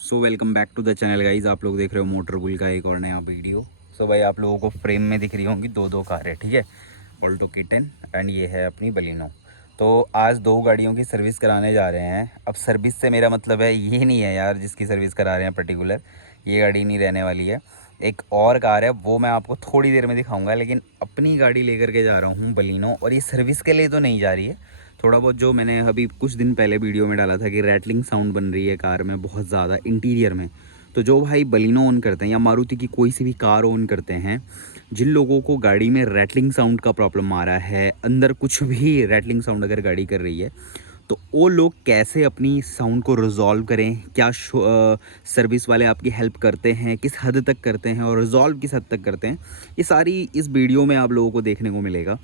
So welcome back to the channel guys. आप लोग देख रहे हो मोटर बुल का एक और नया वीडियो। सो भाई आप लोगों को फ्रेम में दिख रही होंगी दो कारें, ठीक है। ऑल्टो K10 एंड ये है अपनी बलिनो। तो आज दो गाड़ियों की सर्विस कराने जा रहे हैं। अब सर्विस से मेरा मतलब है ये नहीं है यार जिसकी सर्विस करा रहे हैं पर्टिकुलर, ये गाड़ी नहीं रहने वाली है। एक और कार है वो मैं आपको थोड़ी देर में दिखाऊंगा, लेकिन अपनी गाड़ी लेकर के जा रहा हूँ बलिनो। और ये सर्विस के लिए तो नहीं जा रही है। थोड़ा बहुत जो मैंने अभी कुछ दिन पहले वीडियो में डाला था कि रैटलिंग साउंड बन रही है कार में बहुत ज़्यादा इंटीरियर में। तो जो भाई बलिनो ओन करते हैं या मारुति की कोई सी भी कार ओन करते हैं, जिन लोगों को गाड़ी में रैटलिंग साउंड का प्रॉब्लम आ रहा है, अंदर कुछ भी रैटलिंग साउंड अगर गाड़ी कर रही है, तो वो लोग कैसे अपनी साउंड को रिजॉल्व करें, क्या सर्विस वाले आपकी हेल्प करते हैं, किस हद तक करते हैं और रिजॉल्व किस हद तक करते हैं, ये सारी इस वीडियो में आप लोगों को देखने को मिलेगा।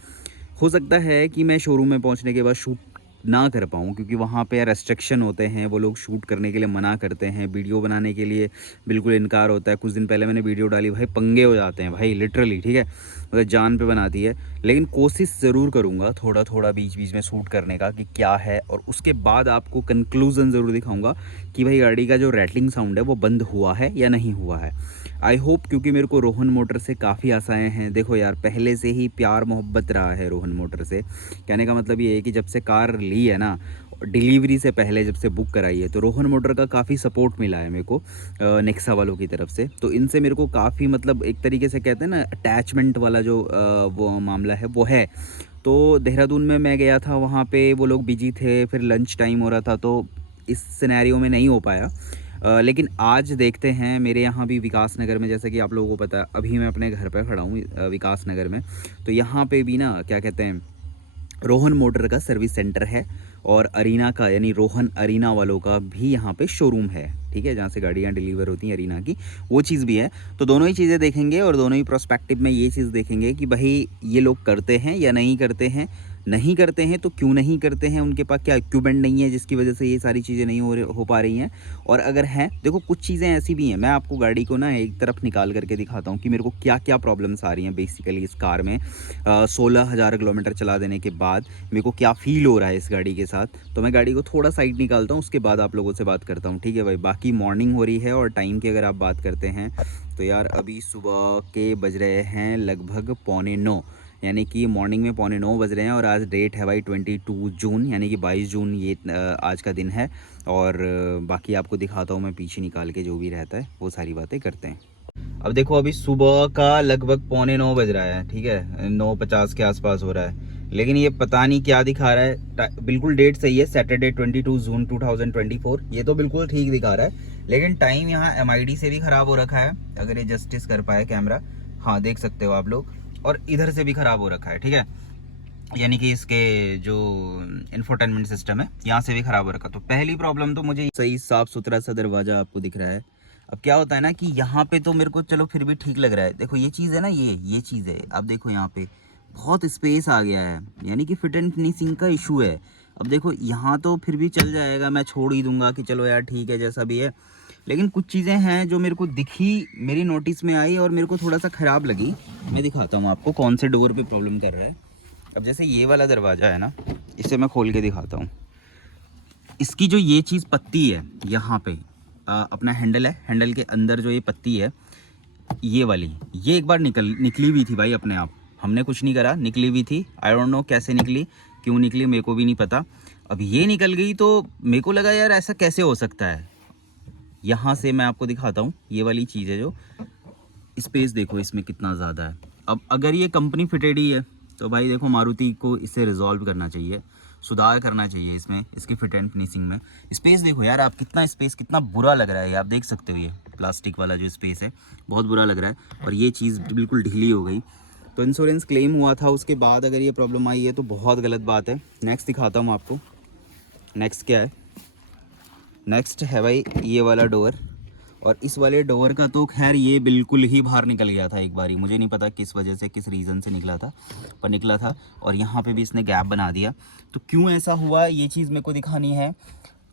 हो सकता है कि मैं शोरूम में पहुंचने के बाद शूट ना कर पाऊँ, क्योंकि वहाँ पे रेस्ट्रिक्शन होते हैं, वो लोग शूट करने के लिए मना करते हैं, वीडियो बनाने के लिए बिल्कुल इनकार होता है। कुछ दिन पहले मैंने वीडियो डाली, भाई पंगे हो जाते हैं भाई, लिटरली, ठीक है, मतलब जान पे बनाती है। लेकिन कोशिश ज़रूर करूँगा थोड़ा थोड़ा बीच बीच में शूट करने का कि क्या है, और उसके बाद आपको कंक्लूज़न ज़रूर दिखाऊँगा कि भाई गाड़ी का जो रैटलिंग साउंड है वो बंद हुआ है या नहीं हुआ है। आई होप, क्योंकि मेरे को रोहन मोटर से काफ़ी आशाएं हैं। देखो यार, पहले से ही प्यार मोहब्बत रहा है रोहन मोटर से। कहने का मतलब ये है कि जब से कार ली है ना, डिलीवरी से पहले जब से बुक कराई है, तो रोहन मोटर का काफ़ी सपोर्ट मिला है मेरे को नेक्सा वालों की तरफ से। तो इनसे मेरे को काफ़ी, मतलब एक तरीके से कहते हैं ना, अटैचमेंट वाला जो वो मामला है वो है। तो देहरादून में मैं गया था, वहाँ पे वो लोग बिजी थे, फिर लंच टाइम हो रहा था, तो इस सिनेरियो में नहीं हो पाया। लेकिन आज देखते हैं, मेरे यहाँ भी विकास नगर में, जैसे कि आप लोगों को पता है, अभी मैं अपने घर पे खड़ा हूँ विकास नगर में। तो यहाँ पे भी ना क्या कहते हैं, रोहन मोटर का सर्विस सेंटर है, और अरीना का यानी रोहन अरीना वालों का भी यहाँ पे शोरूम है, ठीक है, जहाँ से गाड़ियाँ डिलीवर होती हैं अरीना की, वो चीज़ भी है। तो दोनों ही चीज़ें देखेंगे, और दोनों ही प्रोस्पेक्टिव में ये चीज़ देखेंगे कि भाई ये लोग करते हैं या नहीं करते हैं। नहीं करते हैं तो क्यों नहीं करते हैं, उनके पास क्या इक्विपमेंट नहीं है जिसकी वजह से ये सारी चीज़ें नहीं हो पा रही हैं। और अगर हैं, देखो कुछ चीज़ें ऐसी भी हैं, मैं आपको गाड़ी को ना एक तरफ निकाल करके दिखाता हूँ कि मेरे को क्या क्या प्रॉब्लम्स आ रही हैं बेसिकली इस कार में। 16,000 किलोमीटर चला देने के बाद मेरे को क्या फ़ील हो रहा है इस गाड़ी के साथ। तो मैं गाड़ी को थोड़ा साइड निकालता हूँ, उसके बाद आप लोगों से बात करता हूँ, ठीक है भाई। बाकी मॉर्निंग हो रही है, और टाइम की अगर आप बात करते हैं तो यार अभी सुबह के बज रहे हैं लगभग 8:45, यानी कि मॉर्निंग में 8:45 बज रहे हैं। और आज डेट है भाई 22 जून, यानी कि 22 जून ये आज का दिन है। और बाकी आपको दिखाता हूँ मैं पीछे निकाल के, जो भी रहता है वो सारी बातें करते हैं। अब देखो, अभी सुबह का लगभग 8:45 बज रहा है, ठीक है, 9:50 के आसपास हो रहा है। लेकिन ये पता नहीं क्या दिखा रहा है। बिल्कुल डेट सही है, सैटरडे 22 जून 2024, ये तो बिल्कुल ठीक दिखा रहा है। लेकिन टाइम यहाँ MID से भी ख़राब हो रखा है, अगर ये जस्टिस कर पाए कैमरा। हाँ, देख सकते हो आप लोग। और इधर से भी ख़राब हो रखा है, ठीक है, यानी कि इसके जो इंफोटेनमेंट सिस्टम है यहाँ से भी ख़राब हो रखा। तो पहली प्रॉब्लम तो मुझे सही साफ़ सुथरा सा दरवाज़ा आपको दिख रहा है। अब क्या होता है ना कि यहाँ पे तो मेरे को चलो फिर भी ठीक लग रहा है। देखो ये चीज़ है ना, ये चीज़ है। अब देखो यहाँ पे बहुत स्पेस आ गया है, यानी कि फिट एंड फिनिशिंग का इशू है। अब देखो यहाँ तो फिर भी चल जाएगा, मैं छोड़ ही दूंगा कि चलो यार ठीक है जैसा भी है। लेकिन कुछ चीज़ें हैं जो मेरे को दिखी, मेरी नोटिस में आई, और मेरे को थोड़ा सा ख़राब लगी। मैं दिखाता हूँ आपको कौन से डोर पे प्रॉब्लम कर रहा है। अब जैसे ये वाला दरवाज़ा है ना, इसे मैं खोल के दिखाता हूँ। इसकी जो ये चीज़ पत्ती है यहाँ पे, अपना हैंडल है, हैंडल के अंदर जो ये पत्ती है, ये वाली, ये एक बार निकली हुई थी भाई अपने आप। हमने कुछ नहीं करा, निकली हुई थी। आई डोंट नो कैसे निकली, क्यों निकली, मेरे को भी नहीं पता। अब ये निकल गई तो मेरे को लगा यार ऐसा कैसे हो सकता है। यहाँ से मैं आपको दिखाता हूँ, ये वाली चीज़ है जो, स्पेस देखो इसमें कितना ज़्यादा है। अब अगर ये कंपनी फिटेड ही है तो भाई देखो, मारुति को इसे रिजॉल्व करना चाहिए, सुधार करना चाहिए इसमें, इसकी फिट एंड फिनिशिंग में। स्पेस देखो यार आप, कितना स्पेस, कितना बुरा लग रहा है, आप देख सकते हो। ये प्लास्टिक वाला जो स्पेस है बहुत बुरा लग रहा है, और ये चीज़ बिल्कुल ढीली हो गई। तो इंश्योरेंस क्लेम हुआ था, उसके बाद अगर ये प्रॉब्लम आई है तो बहुत गलत बात है। नेक्स्ट दिखाता हूँ आपको। नेक्स्ट क्या है, नेक्स्ट है भाई ये वाला डोर। और इस वाले डोर का तो खैर ये बिल्कुल ही बाहर निकल गया था एक बारी, मुझे नहीं पता किस वजह से, किस रीज़न से निकला था, पर निकला था। और यहाँ पे भी इसने गैप बना दिया। तो क्यों ऐसा हुआ ये चीज़ मेरे को दिखानी है।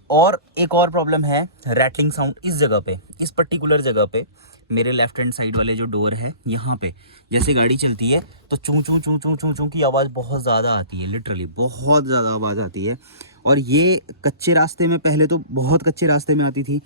और एक और प्रॉब्लम है, रैटलिंग साउंड इस जगह पे, इस पर्टिकुलर जगह पे मेरे लेफ्ट हैंड साइड वाले जो डोर है यहाँ पे जैसे गाड़ी चलती है तो चूं चूं चूं चूं चूं चूं की आवाज़ बहुत ज़्यादा आती है, लिटरली बहुत ज़्यादा आवाज़ आती है। और ये कच्चे रास्ते में, पहले तो बहुत कच्चे रास्ते में आती थी,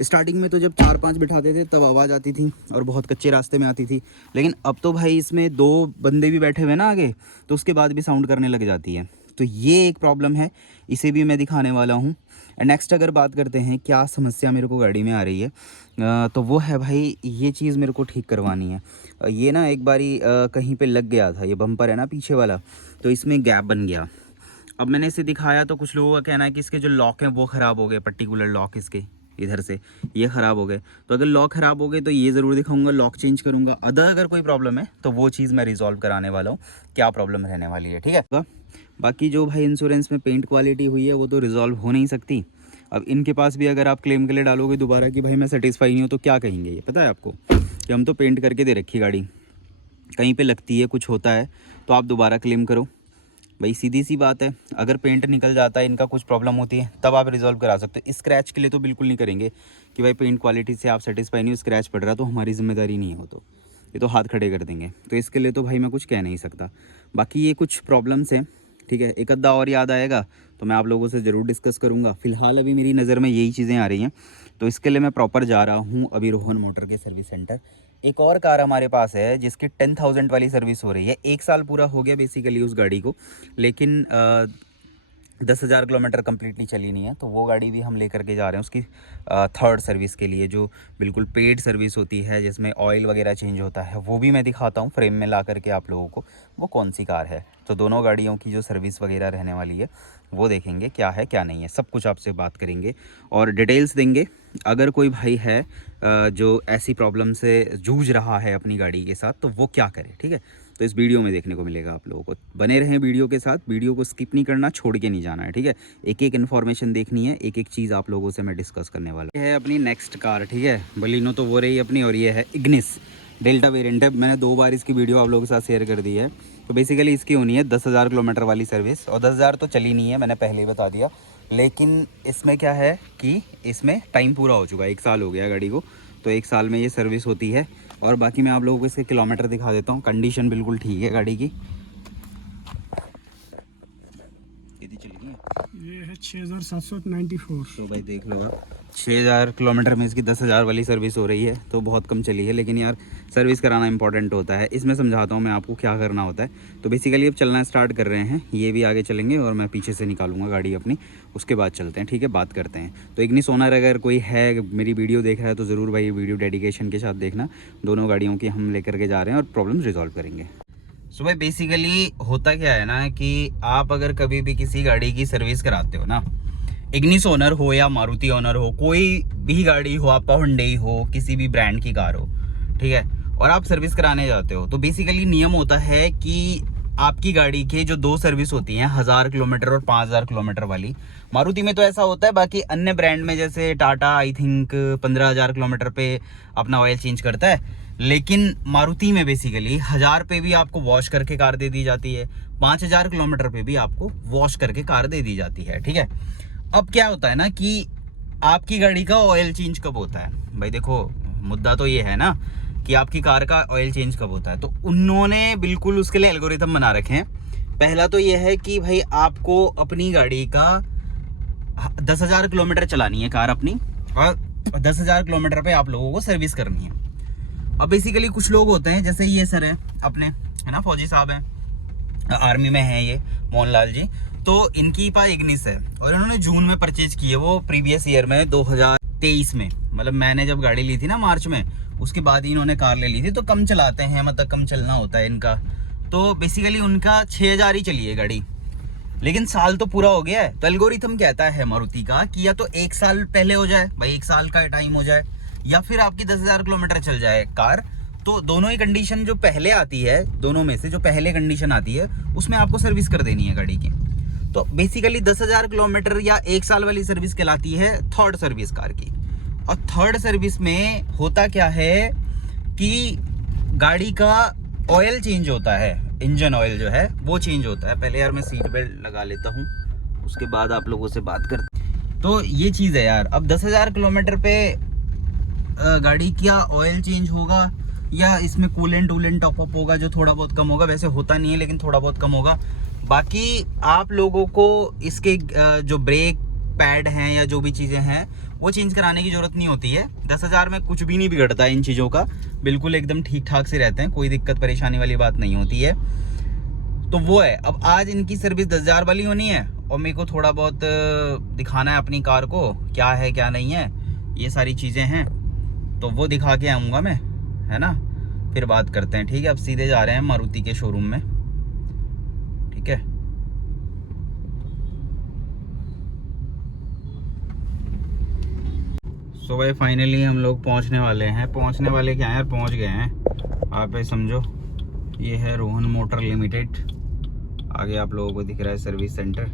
स्टार्टिंग में तो जब 4-5 बिठाते थे तब आवाज़ आती थी और बहुत कच्चे रास्ते में आती थी, लेकिन अब तो भाई इसमें 2 बंदे भी बैठे हुए ना आगे, तो उसके बाद भी साउंड करने लग जाती है। तो ये एक प्रॉब्लम है, इसे भी मैं दिखाने वाला हूँ। नेक्स्ट अगर बात करते हैं क्या समस्या मेरे को गाड़ी में आ रही है, तो वो है भाई ये चीज़ मेरे को ठीक करवानी है। ये ना एक बारी कहीं पे लग गया था, ये बम्पर है ना पीछे वाला, तो इसमें गैप बन गया। अब मैंने इसे दिखाया तो कुछ लोगों का कहना है कि इसके जो लॉक हैं वो ख़राब हो गए, पर्टिकुलर लॉक इसके इधर से ये ख़राब हो गए। तो अगर लॉक ख़राब हो गए तो ये ज़रूर दिखाऊंगा, लॉक चेंज करूंगा। अगर कोई प्रॉब्लम है तो वो चीज़ मैं रिजॉल्व कराने वाला हूँ, क्या प्रॉब्लम रहने वाली है, ठीक है। बाकी जो भाई इंश्योरेंस में पेंट क्वालिटी हुई है वो तो रिजॉल्व हो नहीं सकती। अब इनके पास भी अगर आप क्लेम के लिए डालोगे दोबारा कि भाई मैं सेटिस्फाई नहीं हूँ, तो क्या कहेंगे ये पता है आपको, कि हम तो पेंट करके दे रखी गाड़ी, कहीं पे लगती है कुछ होता है तो आप दोबारा क्लेम करो। भाई सीधी सी बात है, अगर पेंट निकल जाता है, इनका कुछ प्रॉब्लम होती है, तब आप रिजॉल्व करा सकते हो। स्क्रैच के लिए तो बिल्कुल नहीं करेंगे कि भाई पेंट क्वालिटी से आप सेटिस्फाई नहीं हो, स्क्रैच पड़ रहा तो हमारी जिम्मेदारी नहीं है, वो तो ये तो हाथ खड़े कर देंगे। तो इसके लिए तो भाई मैं कुछ कह नहीं सकता। बाकी ये कुछ प्रॉब्लम्स हैं, ठीक है। एक अद्धा और याद आएगा तो मैं आप लोगों से ज़रूर डिस्कस करूँगा। फ़िलहाल अभी मेरी नज़र में यही चीज़ें आ रही हैं, तो इसके लिए मैं प्रॉपर जा रहा हूँ अभी रोहन मोटर के सर्विस सेंटर। एक और कार हमारे पास है जिसकी 10,000 वाली सर्विस हो रही है। 1 साल पूरा हो गया बेसिकली उस गाड़ी को, लेकिन 10,000 किलोमीटर कम्प्लीटली चली नहीं है, तो वो गाड़ी भी हम लेकर के जा रहे हैं उसकी 3rd सर्विस के लिए, जो बिल्कुल पेड सर्विस होती है जिसमें ऑयल वगैरह चेंज होता है। वो भी मैं दिखाता हूँ फ्रेम में ला करके आप लोगों को वो कौन सी कार है। तो दोनों गाड़ियों की जो सर्विस वगैरह रहने वाली है वो देखेंगे क्या है क्या नहीं है, सब कुछ आपसे बात करेंगे और डिटेल्स देंगे। अगर कोई भाई है जो ऐसी प्रॉब्लम से जूझ रहा है अपनी गाड़ी के साथ, तो वो क्या करे, ठीक है। तो इस वीडियो में देखने को मिलेगा आप लोगों को, बने रहें वीडियो के साथ, वीडियो को स्किप नहीं करना, छोड़ के नहीं जाना है, ठीक है। एक एक इन्फॉर्मेशन देखनी है, एक एक चीज़ आप लोगों से मैं डिस्कस करने वाला हूँ। ये है अपनी नेक्स्ट कार, ठीक है, बलिनो तो वो रही अपनी, और ये है इग्निस डेल्टा वेरिएंट है। मैंने 2 बार इसकी वीडियो आप लोगों के साथ शेयर कर दी है। तो बेसिकली इसकी होनी है 10,000 किलोमीटर वाली सर्विस, और 10,000 तो चली नहीं है, मैंने पहले ही बता दिया। लेकिन इसमें क्या है कि इसमें टाइम पूरा हो चुका है, 1 साल हो गया गाड़ी को, तो 1 साल में ये सर्विस होती है। और बाकी मैं आप लोगों को इसके किलोमीटर दिखा देता हूँ, कंडीशन बिल्कुल ठीक है गाड़ी की। कितनी चली है? ये है 6,794। तो भाई देख लो आप, 6,000 किलोमीटर में इसकी 10,000 वाली सर्विस हो रही है, तो बहुत कम चली है। लेकिन यार सर्विस कराना इंपॉर्टेंट होता है। इसमें समझाता हूँ मैं आपको क्या करना होता है। तो बेसिकली अब चलना स्टार्ट कर रहे हैं, ये भी आगे चलेंगे और मैं पीछे से निकालूंगा गाड़ी अपनी, उसके बाद चलते हैं, ठीक है, बात करते हैं। तो इग्निस ओनर अगर कोई है मेरी वीडियो देख रहा है तो ज़रूर भाई वीडियो डेडिकेशन के साथ देखना। दोनों गाड़ियों की हम लेकर के जा रहे हैं और प्रॉब्लम रिजॉल्व करेंगे। सो भाई बेसिकली होता क्या है ना कि आप अगर कभी भी किसी गाड़ी की सर्विस कराते हो ना, इग्निस ओनर हो या मारुति ओनर हो, कोई भी गाड़ी हो, आपका हुंडई हो, किसी भी ब्रांड की कार हो, ठीक है, और आप सर्विस कराने जाते हो, तो बेसिकली नियम होता है कि आपकी गाड़ी के जो 2 सर्विस होती हैं, 1000 किलोमीटर और 5000 किलोमीटर वाली। मारुति में तो ऐसा होता है, बाकी अन्य ब्रांड में जैसे टाटा आई थिंक 15,000 किलोमीटर पे अपना ऑयल चेंज करता है। लेकिन मारुति में बेसिकली 1000 पे भी आपको वॉश करके कार दे दी जाती है, 5000 किलोमीटर पे भी आपको वॉश करके कार दे दी जाती है, ठीक है। अब क्या होता है ना कि आपकी गाड़ी का ऑयल चेंज कब होता है, भाई देखो मुद्दा तो ये है ना कि आपकी कार का ऑयल चेंज कब होता है। तो उन्होंने बिल्कुल उसके लिए एल्गोरिथम बना रखे हैं। पहला तो ये है कि भाई आपको अपनी गाड़ी का 10,000 किलोमीटर चलानी है कार अपनी, और 10,000 किलोमीटर पे आप लोगों को सर्विस करनी है। अब बेसिकली कुछ लोग होते हैं, जैसे ये सर है अपने, है ना, फौजी साहब हैं, आर्मी में हैं ये, मोहनलाल जी, तो इनकी पास इग्निस है और इन्होंने जून में परचेज की है, वो प्रीवियस ईयर में 2023 में, मतलब मैंने जब गाड़ी ली थी ना मार्च में, उसके बाद ही इन्होंने कार ले ली थी। तो कम चलाते हैं, मतलब कम चलना होता है इनका, तो बेसिकली उनका 6,000 ही चली है गाड़ी, लेकिन साल तो पूरा हो गया है। तो एल्गोरिथम कहता है मारुति का कि या तो 1 साल पहले हो जाए, भाई 1 साल का टाइम हो जाए, या फिर आपकी 10,000 किलोमीटर चल जाए कार। तो दोनों ही कंडीशन जो पहले आती है, दोनों में से जो पहले कंडीशन आती है उसमें आपको सर्विस कर देनी है गाड़ी की। तो बेसिकली 10,000 किलोमीटर या 1 साल वाली सर्विस कहलाती है 3rd सर्विस कार की। और 3rd सर्विस में होता क्या है कि गाड़ी का ऑयल चेंज होता है, इंजन ऑयल जो है वो चेंज होता है। पहले यार मैं सीट बेल्ट लगा लेता हूँ, उसके बाद आप लोगों से बात करते। तो ये चीज़ है यार, अब 10,000 किलोमीटर पे गाड़ी क्या ऑयल चेंज होगा या इसमें कूलेंट वूलेंट टॉपअप होगा जो थोड़ा बहुत कम होगा, वैसे होता नहीं है लेकिन थोड़ा बहुत कम होगा। बाकी आप लोगों को इसके जो ब्रेक पैड हैं या जो भी चीज़ें हैं वो चेंज कराने की ज़रूरत नहीं होती है। 10,000 में कुछ भी नहीं बिगड़ता है इन चीज़ों का, बिल्कुल एकदम ठीक ठाक से रहते हैं, कोई दिक्कत परेशानी वाली बात नहीं होती है। तो वो है, अब आज इनकी सर्विस 10,000 वाली होनी है और मेरे को थोड़ा बहुत दिखाना है अपनी कार को क्या है क्या नहीं है, ये सारी चीज़ें हैं तो वो दिखा के आऊँगा मैं, है ना। फिर बात करते हैं, ठीक है। अब सीधे जा रहे हैं मारुति के शोरूम में, ठीक है। सो भाई फाइनली हम लोग पहुंचने वाले हैं। पहुंचने वाले क्या है यार, पहुंच गए हैं। आप ये समझो ये है रोहन मोटर लिमिटेड, आगे आप लोगों को दिख रहा है सर्विस सेंटर,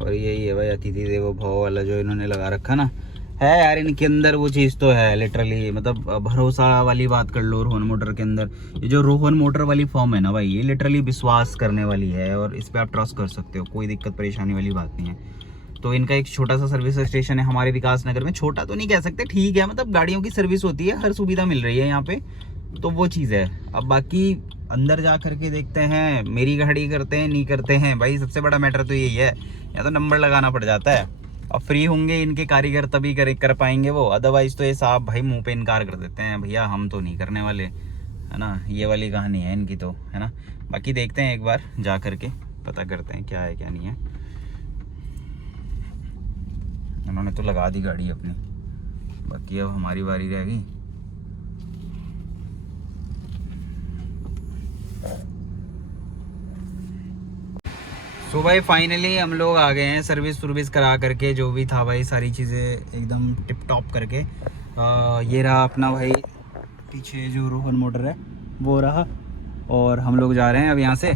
और यही है भाई अतिथि देवो भव वाला जो इन्होंने लगा रखा ना, है यार इनके अंदर वो चीज़ तो है लिटरली, मतलब भरोसा वाली बात कर लो। रोहन मोटर के अंदर ये जो रोहन मोटर वाली फॉर्म है ना भाई, ये लिटरली विश्वास करने वाली है और इस पर आप ट्रस्ट कर सकते हो, कोई दिक्कत परेशानी वाली बात नहीं है। तो इनका एक छोटा सा सर्विस स्टेशन है हमारे विकास नगर में, छोटा तो नहीं कह सकते, ठीक है, मतलब गाड़ियों की सर्विस होती है, हर सुविधा मिल रही है यहाँ पे, तो वो चीज़ है। अब बाकी अंदर जा करके देखते हैं मेरी गाड़ी करते हैं नहीं करते हैं भाई, सबसे बड़ा मैटर तो यही है, या तो नंबर लगाना पड़ जाता है। अब फ्री होंगे इनके कारीगर तभी कर पाएंगे वो, अदरवाइज तो ये साहब भाई मुंह पे इनकार कर देते हैं, भैया हम तो नहीं करने वाले, है ना। ये वाली कहानी है इनकी तो, है ना। बाकी देखते हैं एक बार जा करके पता करते हैं क्या है क्या नहीं है। उन्होंने तो लगा दी गाड़ी अपनी, बाकी अब हमारी बारी रह गई। सो भाई फाइनली हम लोग आ गए हैं सर्विस करा करके, जो भी था भाई सारी चीज़ें एकदम टिप टॉप करके। ये रहा अपना भाई पीछे जो रोहन मोटर है वो रहा, और हम लोग जा रहे हैं अब यहाँ से।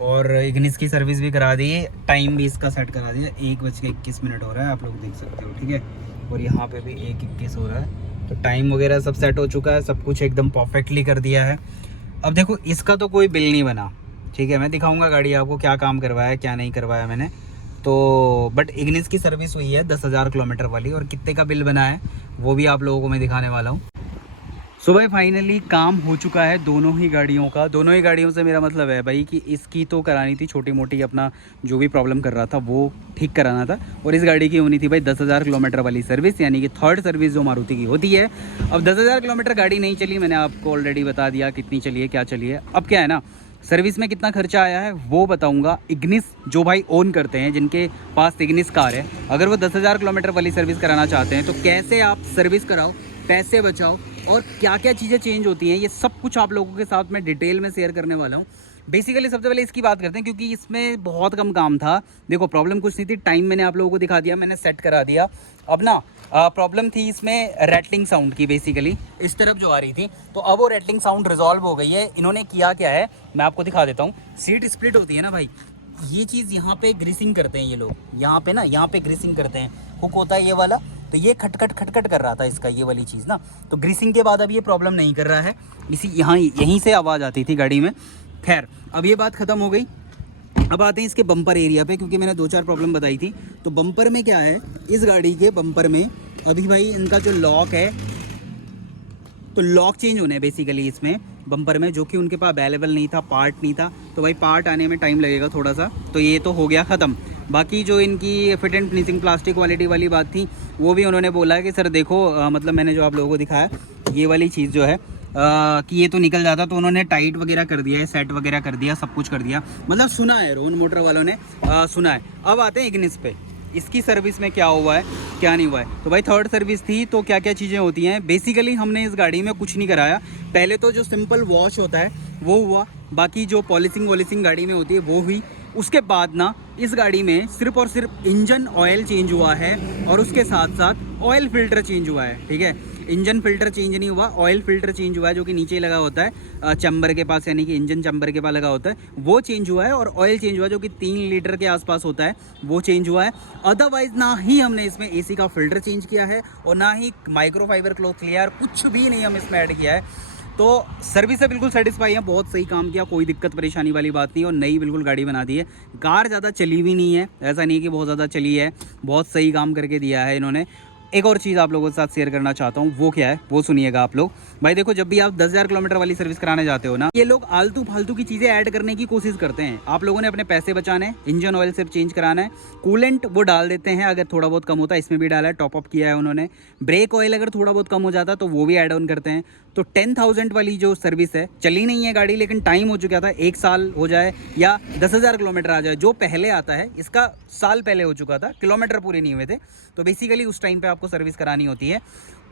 और इग्निस की सर्विस भी करा दी है, टाइम भी इसका सेट करा दिया, 1:21 हो रहा है, आप लोग देख सकते हो, ठीक है। और यहाँ पे भी 1:21 हो रहा है, तो टाइम वगैरह सब सेट हो चुका है, सब कुछ एकदम परफेक्टली कर दिया है। अब देखो इसका तो कोई बिल नहीं बना, ठीक है, मैं दिखाऊंगा गाड़ी आपको क्या काम करवाया क्या नहीं करवाया मैंने तो, बट इग्निस की सर्विस हुई है 10,000 किलोमीटर वाली, और कितने का बिल बना है वो भी आप लोगों को मैं दिखाने वाला हूँ। सो भाई फाइनली काम हो चुका है दोनों ही गाड़ियों का। दोनों ही गाड़ियों से मेरा मतलब है भाई कि इसकी तो करानी थी छोटी मोटी, अपना जो भी प्रॉब्लम कर रहा था वो ठीक कराना था, और इस गाड़ी की होनी थी भाई 10,000 किलोमीटर वाली सर्विस, यानी कि थर्ड सर्विस जो मारुति की होती है। अब 10,000 किलोमीटर गाड़ी नहीं चली, मैंने आपको ऑलरेडी बता दिया कितनी चली है क्या चली है। अब क्या है ना, सर्विस में कितना खर्चा आया है वो बताऊंगा। इग्निस जो भाई ओन करते हैं, जिनके पास इग्निस कार है, अगर वो 10,000 किलोमीटर वाली सर्विस कराना चाहते हैं तो कैसे आप सर्विस कराओ, पैसे बचाओ, और क्या क्या चीज़ें चेंज होती हैं, ये सब कुछ आप लोगों के साथ मैं डिटेल में शेयर करने वाला हूँ। बेसिकली सबसे पहले इसकी बात करते हैं, क्योंकि इसमें बहुत कम काम था। देखो प्रॉब्लम कुछ नहीं थी, टाइम मैंने आप लोगों को दिखा दिया, मैंने सेट करा दिया। अब ना प्रॉब्लम थी इसमें रैटलिंग साउंड की, बेसिकली इस तरफ जो आ रही थी, तो अब वो रैटलिंग साउंड रिजॉल्व हो गई है। इन्होंने किया क्या है मैं आपको दिखा देता हूँ। सीट स्प्लिट होती है ना भाई, ये चीज़ यहाँ पे ग्रीसिंग करते हैं ये लोग, यहाँ पे ना यहाँ पे ग्रीसिंग करते हैं, हुक होता है ये वाला, तो ये खटखट खटखट कर रहा था इसका ये वाली चीज़ ना, तो ग्रीसिंग के बाद अब ये प्रॉब्लम नहीं कर रहा है। इसी यहीं से आवाज़ आती थी गाड़ी में। खैर अब ये बात ख़त्म हो गई। अब आते हैं इसके बम्पर एरिया पे, क्योंकि मैंने 2-4 प्रॉब्लम बताई थी। तो बम्पर में क्या है, इस गाड़ी के बम्पर में अभी भाई इनका जो लॉक है, तो लॉक चेंज होने हैं बेसिकली इसमें बम्पर में, जो कि उनके पास अवेलेबल नहीं था, पार्ट नहीं था, तो भाई पार्ट आने में टाइम लगेगा थोड़ा सा। तो ये तो हो गया ख़त्म। बाकी जो इनकी fit and finishing plastic quality वाली बात थी, वो भी उन्होंने बोला है कि सर देखो मतलब मैंने जो आप लोगों को दिखाया ये वाली चीज़ जो है कि ये तो निकल जाता, तो उन्होंने टाइट वगैरह कर दिया है, सेट वगैरह कर दिया, सब कुछ कर दिया, मतलब सुना है रोहन मोटर वालों ने सुना है। अब आते हैं इग्निस पे, इसकी सर्विस में क्या हुआ है क्या नहीं हुआ है। तो भाई थर्ड सर्विस थी, तो क्या क्या चीज़ें होती हैं। बेसिकली हमने इस गाड़ी में कुछ नहीं कराया, पहले तो जो सिंपल वॉश होता है वो हुआ, बाकी जो पॉलिशिंग वॉलिशिंग गाड़ी में होती है वो हुई। उसके बाद ना इस गाड़ी में सिर्फ और सिर्फ इंजन ऑयल चेंज हुआ है, और उसके साथ साथ ऑयल फिल्टर चेंज हुआ है, ठीक है। इंजन फिल्टर चेंज नहीं हुआ, ऑयल फिल्टर चेंज हुआ है, जो कि नीचे लगा होता है चैम्बर के पास, यानी कि इंजन चैम्बर के पास लगा होता है, वो चेंज हुआ है। और ऑयल चेंज हुआ है जो कि 3 लीटर के आसपास होता है, वो चेंज हुआ है। अदरवाइज ना ही हमने इसमें एसी का फिल्टर चेंज किया है, और ना ही माइक्रोफाइबर क्लॉथ क्लियर, कुछ भी नहीं हम इसमें ऐड किया है। तो सर्विस से बिल्कुल सेटिस्फाई है, बहुत सही काम किया, कोई दिक्कत परेशानी वाली बात नहीं, और नई बिल्कुल गाड़ी बना दी है। कार ज़्यादा चली भी नहीं है, ऐसा नहीं है कि बहुत ज़्यादा चली है, बहुत सही काम करके दिया है इन्होंने। एक और चीज़ आप लोगों के साथ शेयर करना चाहता हूँ, वो क्या है वो सुनिएगा आप लोग। भाई देखो, जब भी आप 10,000 किलोमीटर वाली सर्विस कराने जाते हो ना, ये लोग आलतू फालतू की चीज़ें ऐड करने की कोशिश करते हैं। आप लोगों ने अपने पैसे बचाने हैं, इंजन ऑयल सिर्फ चेंज कराना है, कूलेंट वो डाल देते हैं अगर थोड़ा बहुत कम होता है, इसमें भी डाला है, टॉपअप किया है उन्होंने। ब्रेक ऑयल अगर थोड़ा बहुत कम हो जाता तो वो भी ऐड ऑन करते हैं। तो 10,000 वाली जो सर्विस है, चली नहीं है गाड़ी लेकिन टाइम हो चुका था, 1 साल हो जाए या 10,000 किलोमीटर आ जाए, जो पहले आता है इसका साल पहले हो चुका था, किलोमीटर पूरे नहीं हुए थे, तो बेसिकली उस टाइम पे आपको सर्विस करानी होती है।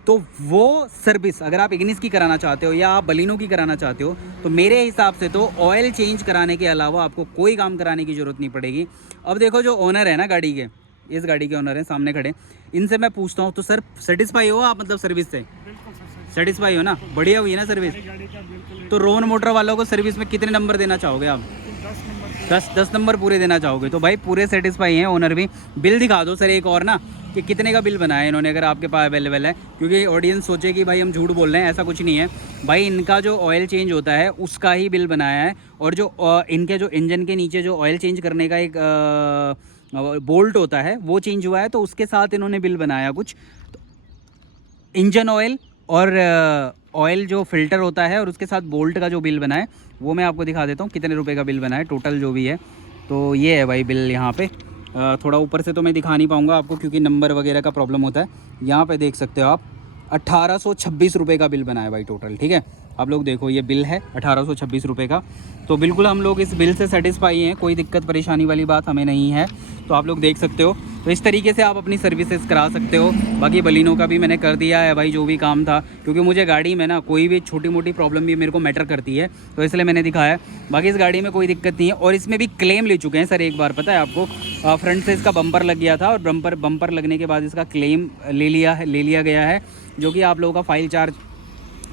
तो वो सर्विस अगर आप इग्निस की कराना चाहते हो या आप बलिनो की कराना चाहते हो, तो मेरे हिसाब से तो ऑयल चेंज कराने के अलावा आपको कोई काम कराने की ज़रूरत नहीं पड़ेगी। अब देखो, जो ओनर है ना गाड़ी के, इस गाड़ी के ओनर हैं सामने खड़े, इनसे मैं पूछता हूँ तो सर सेटिस्फाई हो आप, मतलब सर्विस से सेटिस्फाई हो ना? बढ़िया हुई है ना सर्विस? तो रोहन मोटर वालों को सर्विस में कितने नंबर देना चाहोगे आप? 10 नंबर पूरे देना चाहोगे? तो भाई पूरे सेटिस्फाई हैं ओनर भी। बिल दिखा दो सर एक और ना, कि कितने का बिल बनाया है इन्होंने, अगर आपके पास अवेलेबल है, क्योंकि ऑडियंस सोचे कि भाई हम झूठ बोल रहे हैं, ऐसा कुछ नहीं है भाई। इनका जो ऑयल चेंज होता है उसका ही बिल बनाया है, और जो इनके जो इंजन के नीचे जो ऑयल चेंज करने का एक बोल्ट होता है वो चेंज हुआ है, तो उसके साथ इन्होंने बिल बनाया कुछ। तो इंजन ऑयल और ऑयल जो फ़िल्टर होता है और उसके साथ बोल्ट का जो बिल बना है वो मैं आपको दिखा देता हूँ कितने रुपए का बिल बना है टोटल जो भी है। तो ये है भाई बिल यहाँ पे। थोड़ा ऊपर से तो मैं दिखा नहीं पाऊँगा आपको क्योंकि नंबर वगैरह का प्रॉब्लम होता है। यहाँ पे देख सकते हो आप, 1826 रुपये का बिल बना है भाई टोटल, ठीक है। आप लोग देखो, ये बिल है 1826 रुपये का। तो बिल्कुल हम लोग इस बिल से सेटिस्फाई हैं, कोई दिक्कत परेशानी वाली बात हमें नहीं है। तो आप लोग देख सकते हो, तो इस तरीके से आप अपनी सर्विसेज करा सकते हो। बाकी बलिनो का भी मैंने कर दिया है भाई, जो भी काम था, क्योंकि मुझे गाड़ी में ना कोई भी छोटी मोटी प्रॉब्लम भी मेरे को मैटर करती है, तो इसलिए मैंने दिखाया। बाकी इस गाड़ी में कोई दिक्कत नहीं है, और इसमें भी क्लेम ले चुके हैं सर एक बार, पता है आपको। फ्रंट से इसका बम्पर लग गया था, और बम्पर लगने के बाद इसका क्लेम ले लिया गया है, जो कि आप लोगों का फाइल चार्ज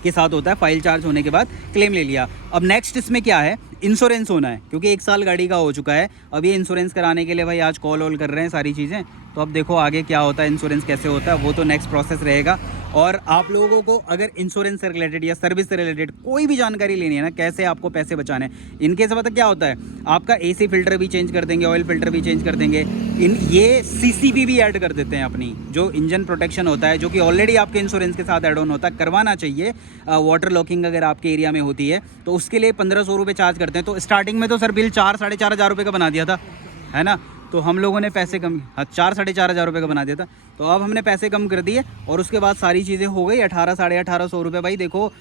के साथ होता है। फाइल चार्ज होने के बाद क्लेम ले लिया। अब नेक्स्ट इसमें क्या है, इंश्योरेंस होना है, क्योंकि 1 साल गाड़ी का हो चुका है। अब ये इंश्योरेंस कराने के लिए भाई आज कॉल कर रहे हैं सारी चीज़ें। तो अब देखो आगे क्या होता है, इंश्योरेंस कैसे होता है, वो तो नेक्स्ट प्रोसेस रहेगा। और आप लोगों को अगर इंश्योरेंस से रिलेटेड या सर्विस से रिलेटेड कोई भी जानकारी लेनी है ना, कैसे आपको पैसे बचाने, इनके से पता क्या होता है, आपका एसी फिल्टर भी चेंज कर देंगे, ऑयल फिल्टर भी चेंज कर देंगे, ये सीसीबी भी ऐड कर देते हैं अपनी, जो इंजन प्रोटेक्शन होता है, जो कि ऑलरेडी आपके इंश्योरेंस के साथ ऐड ऑन होता है, करवाना चाहिए। वाटर लॉकिंग अगर आपके एरिया में होती है तो उसके लिए 1500 रुपये चार्ज करते हैं। तो स्टार्टिंग में तो सर बिल 4-4.5 हज़ार रुपये का बना दिया था, है ना। तो हम लोगों ने पैसे कम, 4-4.5 हज़ार रुपये का बना दिया था। तो अब हमने पैसे कम कर दिए, और उसके बाद सारी चीज़ें हो गई 1800-1850 रुपये। भाई देखो,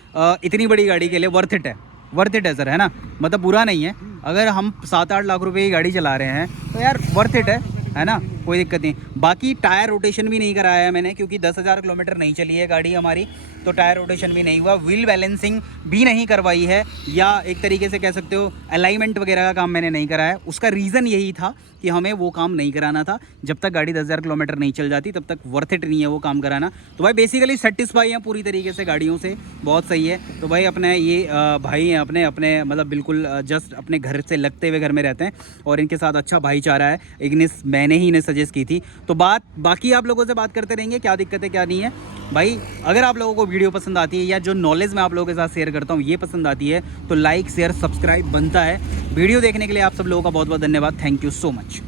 इतनी बड़ी गाड़ी के लिए वर्थ इट है सर, है ना। मतलब बुरा नहीं है, अगर हम 7-8 लाख रुपए की गाड़ी चला रहे हैं तो यार वर्थ इट है ना, कोई दिक्कत नहीं। बाकी टायर रोटेशन भी नहीं कराया है मैंने, क्योंकि 10,000 किलोमीटर नहीं चली है गाड़ी हमारी, तो टायर रोटेशन भी नहीं हुआ। व्हील बैलेंसिंग भी नहीं करवाई है, या एक तरीके से कह सकते हो अलाइनमेंट वगैरह का काम मैंने नहीं कराया। उसका रीज़न यही था कि हमें वो काम नहीं कराना था। जब तक गाड़ी 10,000 किलोमीटर नहीं चल जाती तब तक वर्थ इट नहीं है वो काम कराना। तो भाई बेसिकली सेटिस्फाई हैं पूरी तरीके से गाड़ियों से, बहुत सही है। तो भाई अपने ये भाई हैं, अपने मतलब बिल्कुल जस्ट अपने घर से लगते हुए घर में रहते हैं, और इनके साथ अच्छा भाईचारा है। इग्निस मैंने ही इन्हें सजेस्ट की थी। तो बाकी आप लोगों से बात करते रहेंगे, क्या दिक्कत है क्या नहीं है। भाई अगर आप लोगों को वीडियो पसंद आती है, या जो नॉलेज मैं आप लोगों के साथ शेयर करता हूँ ये पसंद आती है, तो लाइक शेयर सब्सक्राइब बनता है। वीडियो देखने के लिए आप सब लोगों का बहुत बहुत धन्यवाद। Thank you so much.